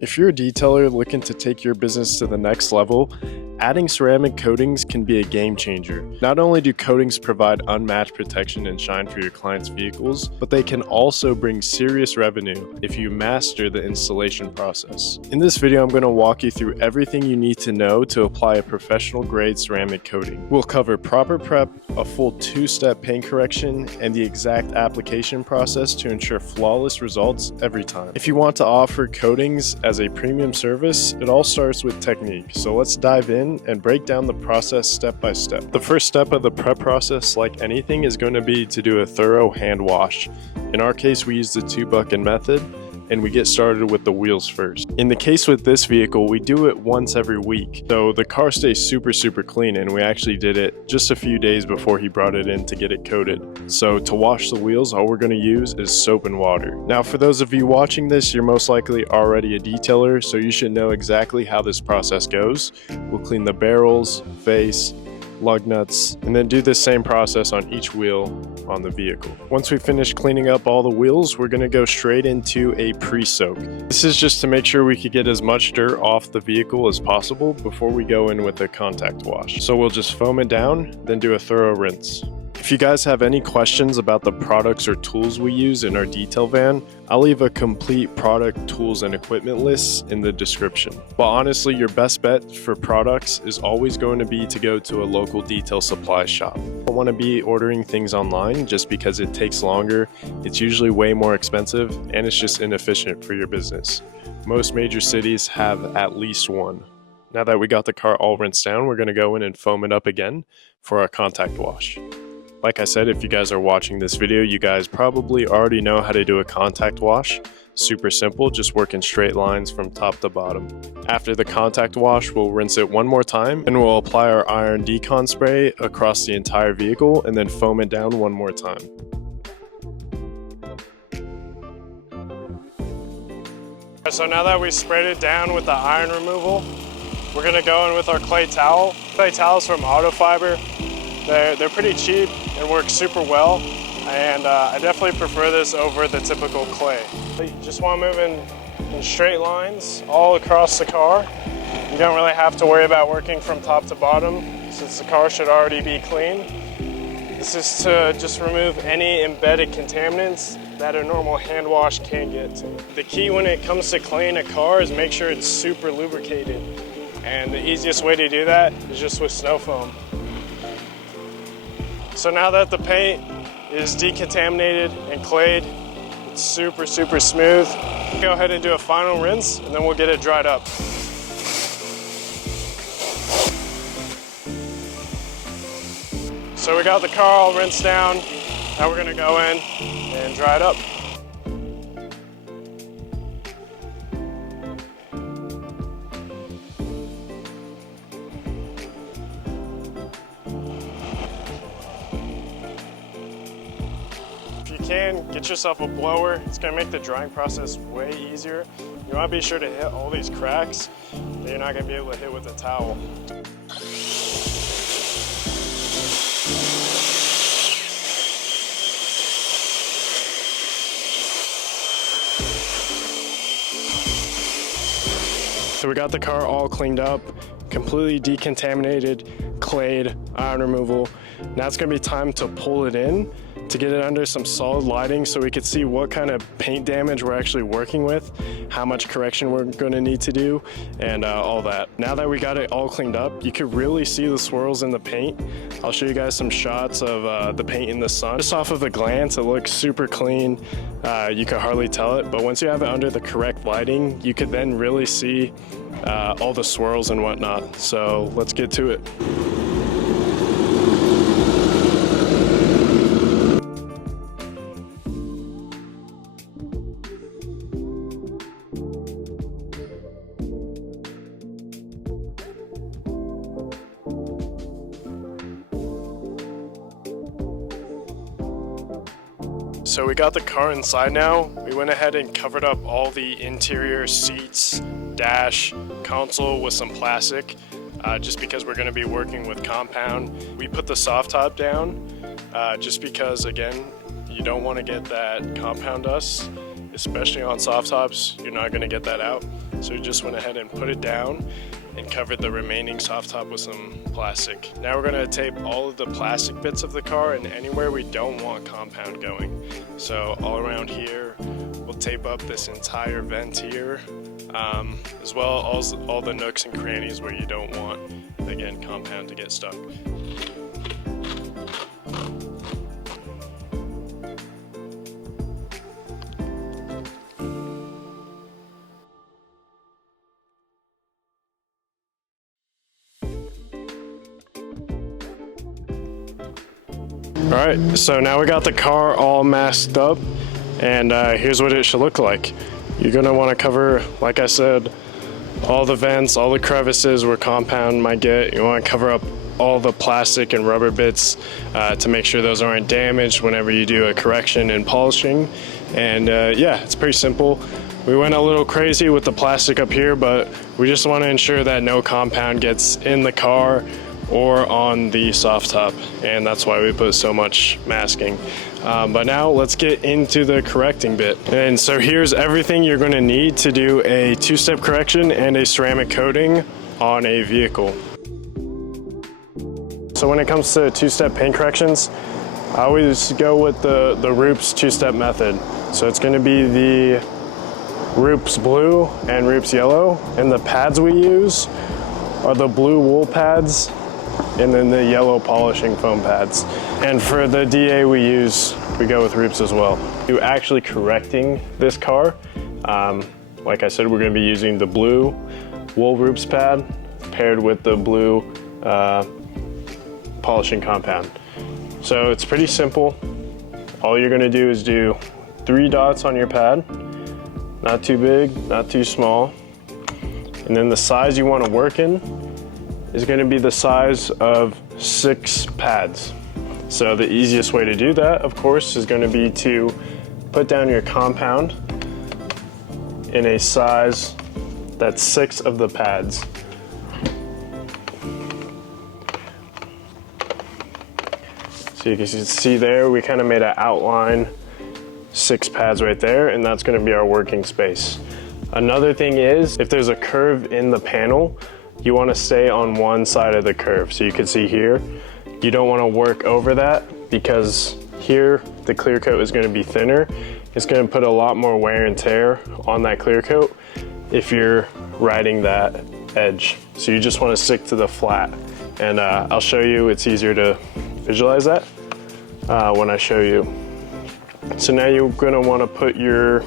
If you're a detailer looking to take your business to the next level, adding ceramic coatings can be a game changer. Not only do coatings provide unmatched protection and shine for your clients' vehicles, but they can also bring serious revenue if you master the installation process. In this video, I'm going to walk you through everything you need to know to apply a professional grade ceramic coating. We'll cover proper prep, a full 2-step paint correction, and the exact application process to ensure flawless results every time. If you want to offer coatings as a premium service, it all starts with technique. So let's dive in and break down the process step by step. The first step of the prep process, like anything, is going to be to do a thorough hand wash. In our case, we use the 2-bucket method, and we get started with the wheels first. In the case with this vehicle, we do it once every week. So the car stays super clean, and we actually did it just a few days before he brought it in to get it coated. So to wash the wheels, all we're gonna use is soap and water. Now for those of you watching this, you're most likely already a detailer, so you should know exactly how this process goes. We'll clean the barrels, face, lug nuts, and then do the same process on each wheel on the vehicle. Once we finish cleaning up all the wheels, we're going to go straight into a pre-soak. This is just to make sure we could get as much dirt off the vehicle as possible before we go in with a contact wash. So we'll just foam it down, then do a thorough rinse. If you guys have any questions about the products or tools we use in our detail van, I'll leave a complete product, tools, and equipment list in the description. But honestly, your best bet for products is always going to be to go to a local detail supply shop. You don't want to be ordering things online just because it takes longer, it's usually way more expensive, and it's just inefficient for your business. Most major cities have at least one. Now that we got the car all rinsed down, we're going to go in and foam it up again for our contact wash. Like I said, if you guys are watching this video, you guys probably already know how to do a contact wash. Super simple, just work in straight lines from top to bottom. After the contact wash, we'll rinse it one more time, and we'll apply our iron decon spray across the entire vehicle and then foam it down one more time. So now that we sprayed it down with the iron removal, we're gonna go in with our clay towel. Clay towels from Autofiber. They're pretty cheap and work super well, and I definitely prefer this over the typical clay. You just want to move in straight lines all across the car. You don't really have to worry about working from top to bottom since the car should already be clean. This is to just remove any embedded contaminants that a normal hand wash can't get to. The key when it comes to cleaning a car is make sure it's super lubricated, and the easiest way to do that is just with snow foam. So now that the paint is decontaminated and clayed, it's super smooth. Go ahead and do a final rinse, and then we'll get it dried up. So we got the car all rinsed down. Now we're gonna go in and dry it up. Get yourself a blower. It's going to make the drying process way easier. You want to be sure to hit all these cracks that you're not going to be able to hit with a towel. So we got the car all cleaned up, completely decontaminated, clayed, iron removal. Now it's going to be time to pull it in to get it under some solid lighting so we could see what kind of paint damage we're actually working with, how much correction we're going to need to do, and all that. Now that we got it all cleaned up, you could really see the swirls in the paint. I'll show you guys some shots of the paint in the sun. Just off of a glance, it looks super clean. You could hardly tell it, but once you have it under the correct lighting, you could then really see all the swirls and whatnot. So let's get to it. So we got the car inside now. We went ahead and covered up all the interior seats, dash, console with some plastic, just because we're going to be working with compound. We put the soft top down just because, again, you don't want to get that compound dust, especially on soft tops. You're not going to get that out. So we just went ahead and put it down and covered the remaining soft top with some plastic. Now we're gonna tape all of the plastic bits of the car and anywhere we don't want compound going. So all around here, we'll tape up this entire vent here, as well as all the nooks and crannies where you don't want, again, compound to get stuck. All right, so now we got the car all masked up, and here's what it should look like. You're gonna wanna cover, like I said, all the vents, all the crevices where compound might get. You wanna cover up all the plastic and rubber bits to make sure those aren't damaged whenever you do a correction and polishing. And yeah, it's pretty simple. We went a little crazy with the plastic up here, but we just wanna ensure that no compound gets in the car or on the soft top, and that's why we put so much masking. But now let's get into the correcting bit. And so here's everything you're gonna need to do a two-step correction and a ceramic coating on a vehicle. So when it comes to two-step paint corrections, I always go with the Rupes two-step method. So it's gonna be the Rupes blue and Rupes yellow, and the pads we use are the blue wool pads and then the yellow polishing foam pads. And for the DA we go with Rupes as well. To actually correcting this car, like I said, we're gonna be using the blue wool Rupes pad paired with the blue polishing compound. So it's pretty simple. All you're gonna do is do 3 dots on your pad, not too big, not too small. And then the size you wanna work in is going to be the size of 6 pads. So the easiest way to do that, of course, is going to be to put down your compound in a size that's 6 of the pads. So you can see there, we kind of made an outline, 6 pads right there, and that's going to be our working space. Another thing is, if there's a curve in the panel, you want to stay on one side of the curve. So you can see here, you don't want to work over that, because here the clear coat is going to be thinner. It's going to put a lot more wear and tear on that clear coat if you're riding that edge. So you just want to stick to the flat. And I'll show you, it's easier to visualize that when I show you. So now you're going to want to put your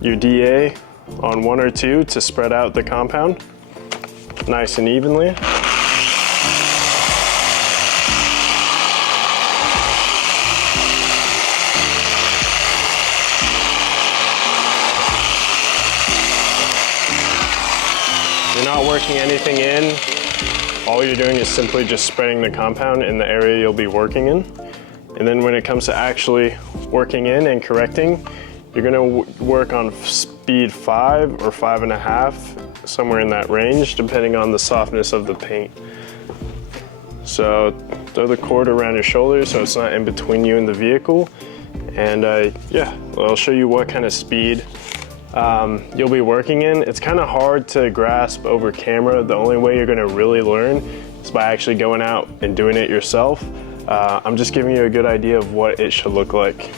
DA on 1 or 2 to spread out the compound nice and evenly. You're not working anything in. All you're doing is simply just spreading the compound in the area you'll be working in. And then when it comes to actually working in and correcting, you're gonna work on speed 5 or 5.5, somewhere in that range, depending on the softness of the paint. So throw the cord around your shoulder so it's not in between you and the vehicle. And yeah, I'll show you what kind of speed you'll be working in. It's kind of hard to grasp over camera. The only way you're gonna really learn is by actually going out and doing it yourself. I'm just giving you a good idea of what it should look like.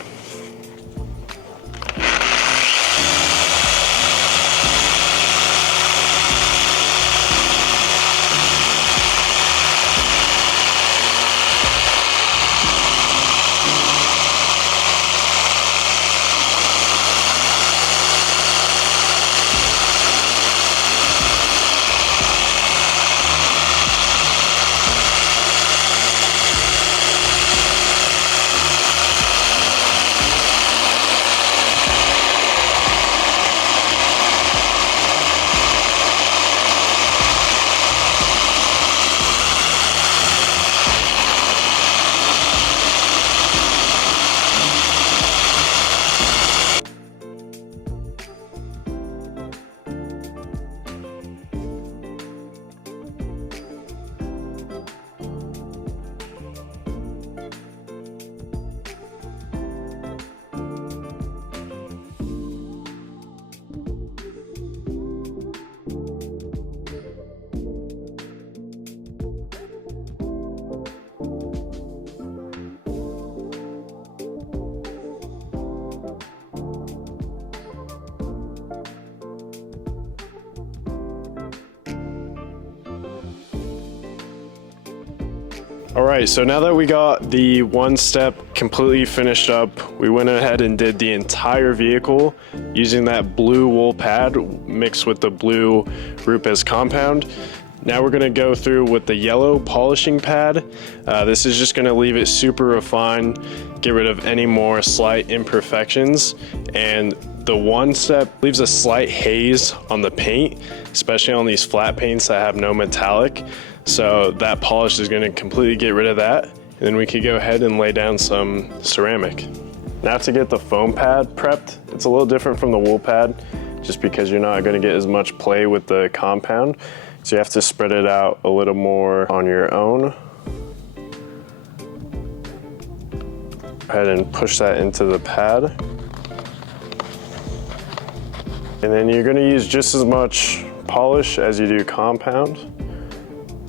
All right, so now that we got the one step completely finished up, we went ahead and did the entire vehicle using that blue wool pad mixed with the blue Rupes compound. Now we're gonna go through with the yellow polishing pad. This is just gonna leave it super refined, get rid of any more slight imperfections, and the one step leaves a slight haze on the paint, especially on these flat paints that have no metallic. So that polish is gonna completely get rid of that. And then we could go ahead and lay down some ceramic. Now to get the foam pad prepped, it's a little different from the wool pad, just because you're not gonna get as much play with the compound. So you have to spread it out a little more on your own. Go ahead and push that into the pad. And then you're gonna use just as much polish as you do compound.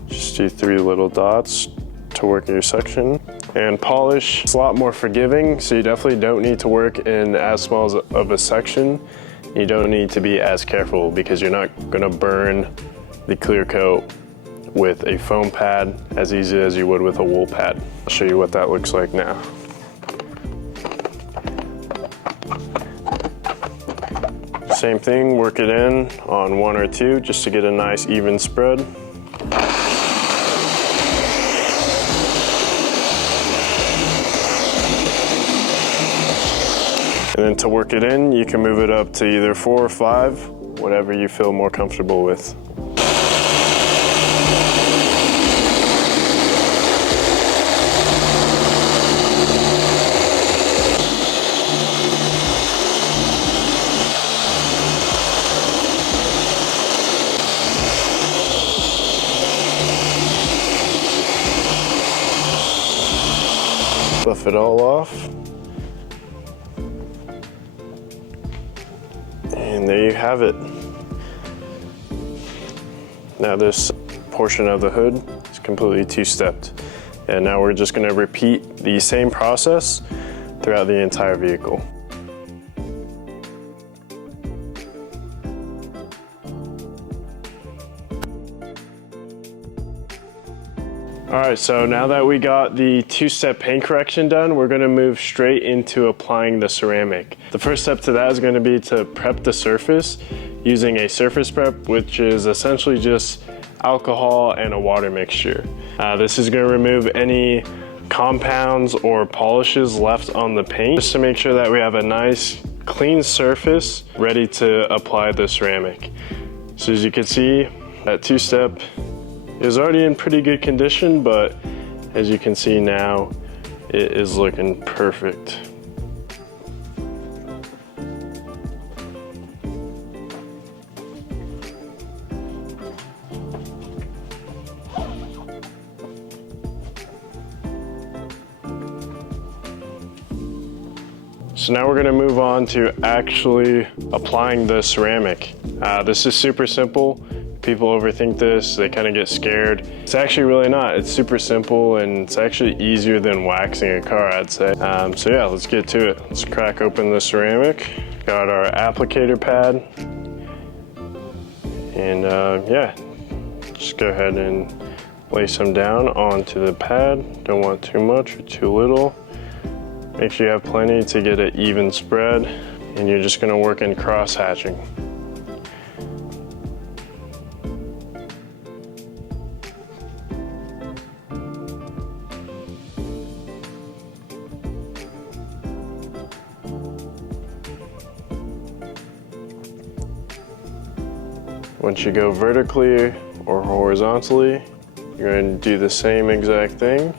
Just do 3 little dots to work in your section. And polish is a lot more forgiving, so you definitely don't need to work in as small of a section. You don't need to be as careful because you're not gonna burn the clear coat with a foam pad as easy as you would with a wool pad. I'll show you what that looks like now. Same thing, work it in on 1 or 2 just to get a nice even spread. And then to work it in, you can move it up to either 4 or 5, whatever you feel more comfortable with. Buff it all off. And there you have it. Now this portion of the hood is completely 2-stepped. And now we're just gonna repeat the same process throughout the entire vehicle. All right, so now that we got the 2-step paint correction done, we're gonna move straight into applying the ceramic. The first step to that is gonna be to prep the surface using a surface prep, which is essentially just alcohol and a water mixture. This is gonna remove any compounds or polishes left on the paint, just to make sure that we have a nice, clean surface ready to apply the ceramic. So as you can see, that 2-step is already in pretty good condition, but as you can see now, it is looking perfect. So now we're gonna move on to actually applying the ceramic. This is super simple. People overthink this, they kind of get scared. It's actually really not. It's super simple and it's actually easier than waxing a car, I'd say. So yeah, let's get to it. Let's crack open the ceramic. Got our applicator pad. And yeah, just go ahead and lay some down onto the pad. Don't want too much or too little. Make sure you have plenty to get an even spread. And you're just gonna work in cross hatching. Once you go vertically or horizontally, you're going to do the same exact thing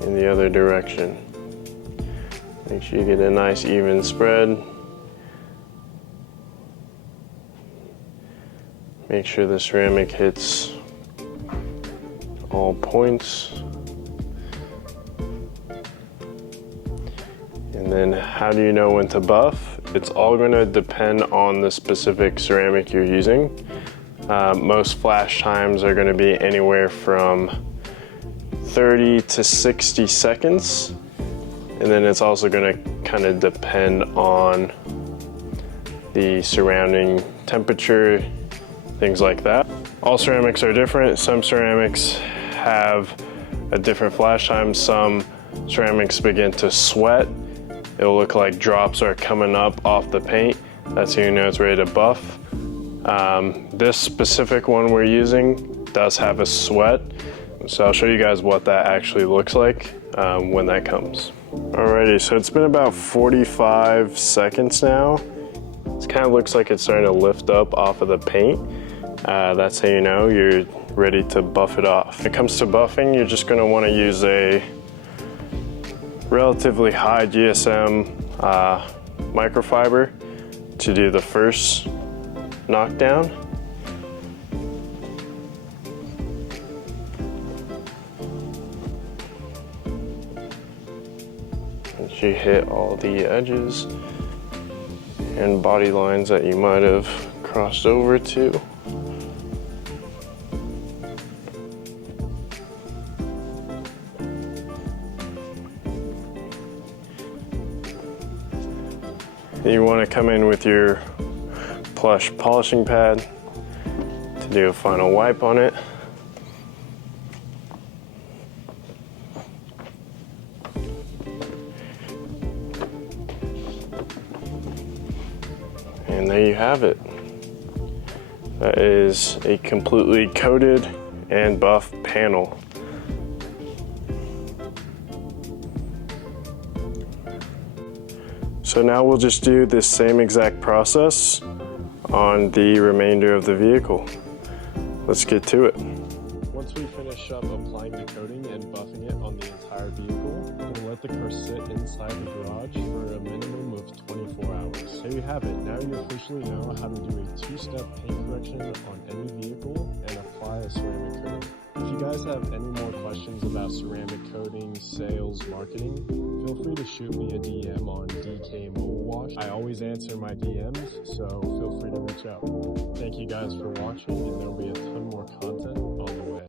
in the other direction. Make sure you get a nice even spread. Make sure the ceramic hits all points. And then how do you know when to buff? It's all going to depend on the specific ceramic you're using. Most flash times are going to be anywhere from 30 to 60 seconds. And then it's also going to kind of depend on the surrounding temperature, things like that. All ceramics are different. Some ceramics have At different flash times, some ceramics begin to sweat. It'll look like drops are coming up off the paint. That's how you know it's ready to buff. This specific one we're using does have a sweat, so I'll show you guys what that actually looks like when that comes. Alrighty, so it's been about 45 seconds now. It kind of looks like it's starting to lift up off of the paint. That's how you know you're ready to buff it off. When it comes to buffing, you're just going to want to use a relatively high GSM microfiber to do the first knockdown. Once you hit all the edges and body lines that you might have crossed over to. You want to come in with your plush polishing pad to do a final wipe on it. And there you have it. That is a completely coated and buffed panel. So now we'll just do this same exact process on the remainder of the vehicle. Let's get to it. Once we finish up applying the coating and buffing it on the entire vehicle, we'll let the car sit inside the garage for a minimum of 24 hours. There you have it. Now you officially know how to do a two-step paint correction on any vehicle and apply a ceramic coating. If you guys have any more questions about ceramic coating, sales, marketing, feel free to shoot me a DM on DK Mobile Wash. I always answer my DMs, so feel free to reach out. Thank you guys for watching, and there'll be a ton more content